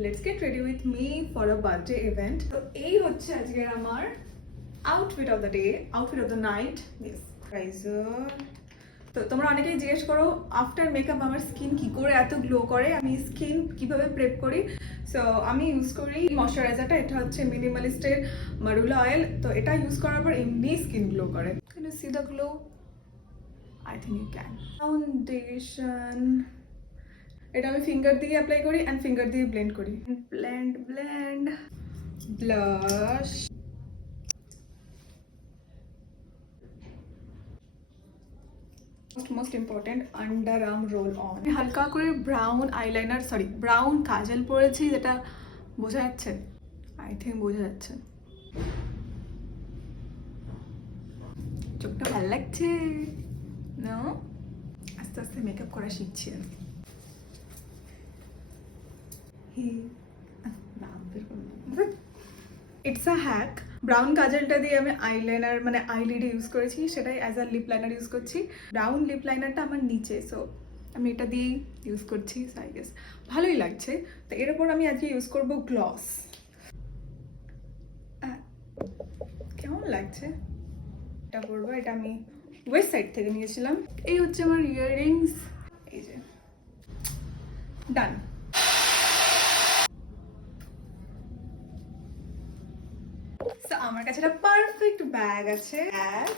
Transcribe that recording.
Let's get ready with me for a birthday event. তো এই হচ্ছে আজকের আমার outfit of the day, outfit of the night. তো তোমরা অনেকেই জিজ্ঞেস করো আফটার মেকআপ আমার স্কিন কি করে এত গ্লো করে, আমি স্কিন কিভাবে প্রেপ করি। সো আমি ইউজ করি ময়শ্চারাইজারটা, এটা হচ্ছে মিনিমালিস্টের মারুলা অয়েল। তো এটা ইউজ করার পর এমনি স্কিন গ্লো করে। Can you see the glow? I think you can. Foundation, এটা আমি ফিঙ্গার দিয়ে অ্যাপ্লাই করি অ্যান্ড ফিঙ্গার দিয়ে ব্লেন্ড করি। Blend blend. Blush, most important underarm roll on. হালকা করে brown eyeliner, sorry brown kajal পরেছি, যেটা বোঝা যাচ্ছে, আই থিঙ্ক বোঝা যাচ্ছে। চোখটা ভালো লাগছে না? আস্তে আস্তে মেকআপ করা শিখছি আমি। It's a hack. ব্রাউন কাজলটা দিয়ে আমি আইলাইনার মানে আইলিডে ইউজ করেছি, সেটাই as a lip liner use করছি। ব্রাউন লিপ লাইনারটা আমার নিচে, সো আমি এটা দিয়েই ইউজ করছি। সো আই গেস ভালোই লাগছে। তো এর উপর আমি আজকে ইউজ করবো গ্লস। কেমন লাগছে এটা পরবো, এটা আমি ওয়েস্ট সাইড থেকে নিয়েছিলাম। এই হচ্ছে আমার ইয়াররিংস, এই যে ডান। আমার কাছে একটা পারফেক্ট ব্যাগ আছে। ব্যাগ